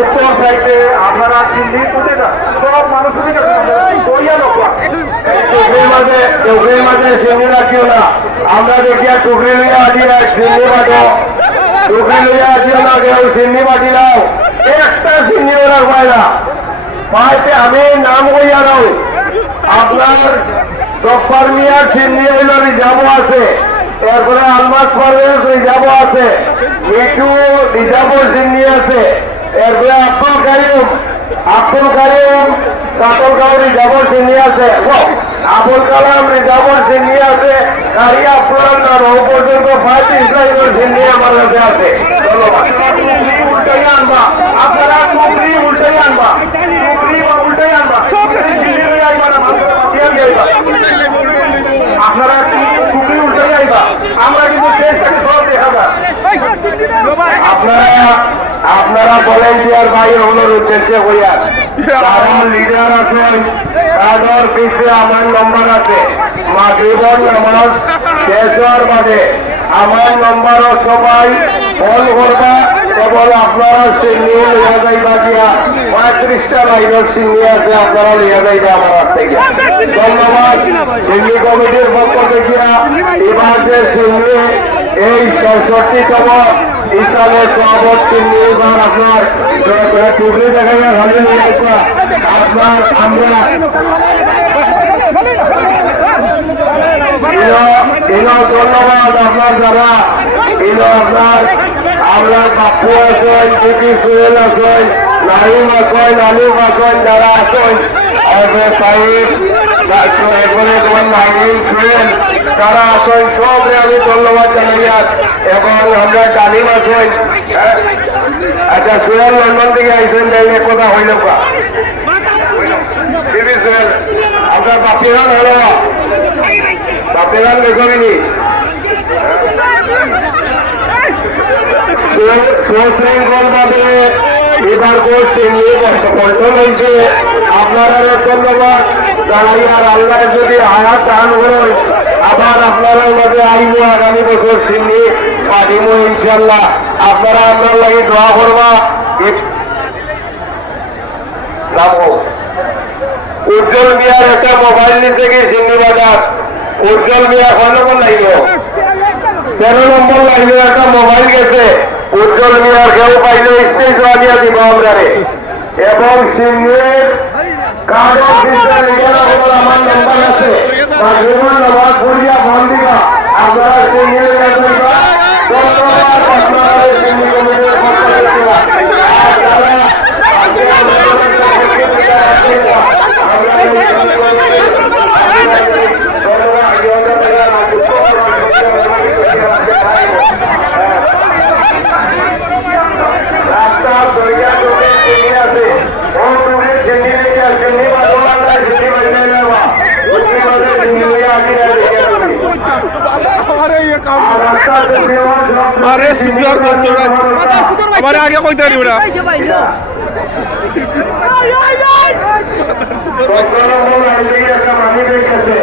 উত্তর সাইডে আপনারা সিন্ধি তুলে না সব মানুষ টুকরির মাঝে সিন্ধি রাখিও না। আমরা দেখি আর টুকরি লইয়া আসি না সিন্ধি বাটো টুকরি লইয়া আসিও না কেউ সিন্ধি বাটি নাও একটা সিন্ধিও রাখবাই না পাইতে আমি নাম কইয়া নাও আপনার জব্বার মিয়ার সিন্ধি হইল রিজার্ভ আছে এরপরে আলমাস পারভেজ রিজার্ভ আছে মিঠু রিজার্ভ সিন্ধি আছে এরপরে আব্দুল কারিম সাতলগাঁও রিজার্ভ সিন্ধি আছে আবুল কালাম রিজার্ভ সিন্ধি আছে কারি আপনার নাম পর্যন্ত 5 সিন্ধি আমার কাছে আছে। ধন্যবাদ। উল্টাই আনবা আপনারা টুকরি উল্টাই আনবা টুকরি বা উল্টাই আনবা আপনারা টুকরি উল্টাই আইবা আমরা কিন্তু শেষটাকে সব দেখা যায়। আপনারা ভলেন্টিয়ার ভাই হলোর উদ্দেশ্যে হইয়া তারা লিডার আছেন তাদের পিছিয়ে আমার নম্বর আছে মাগরিবের নামাজ শেষ হওয়ার বাদে আমার নম্বরও সবাই ফোন করবা কেবল আপনারা সিন্নি লিয়া যাইবা দিয়া 35টা লাইনের সিন্নি আছে আপনারা লিয়া যাইবা আমার হাত থেকে। ধন্যবাদ। সিন্নি কমিটির পক্ষ থেকে এবার যে সিন্নি এই ৬৬তম ইসলামের সভাপতি নির্বাচন আপনার টুকরি দেখা যায় ভালো আপনার আমরা ধন্যবাদ আপনার যারা আপনার আমরা বাপু আছেন দিদি সোহেল আছেন নাইম আছেন নালিম আছেন যারা আছেন এরপরে তোমার নাইম সোহেল যারা আছেন সবরে আমি ধন্যবাদ জানাই এবং আমরা ডালিম আছেন। আচ্ছা সোহেল লন্ডন থেকে আইসেন তাইলে কথা হইল কা দিদি সোহেল আপনার বাপিরান হলো বাপিরান লেখবিনি সুশৃঙ্খল ভাবে এবার করছে নিয়ে পল্টন হয়েছে আপনারা ধন্যবাদ জানাই। আর আল্লাহ যদি আয়াত দান হয় আবার আপনারা মাঝে আইব আগামী বছর সিন্নি পাঠিব ইনশাল্লাহ। আপনারা আপনার লাগে দোয়া করবা। উজ্জ্বল মিয়ার একটা মোবাইল নিতে গিয়ে সিন্নি বাজার উজ্জ্বল মিয়া কয় নম্বর লাগবে 13 নম্বর লাগবে একটা মোবাইল গেছে উজ্জ্বল মিয়ার কেউ পাইলে স্টেজ বানিয়ে দিব আমরা এবং সিন্নির কার্ড আমার নম্বর আছে নামাজ পড়িয়া ফোন দিবা আপনারা সিন্নির अरे सुधर हमारे आगे कोई तरी बड़ा একটা মানি ব্যাগ আছে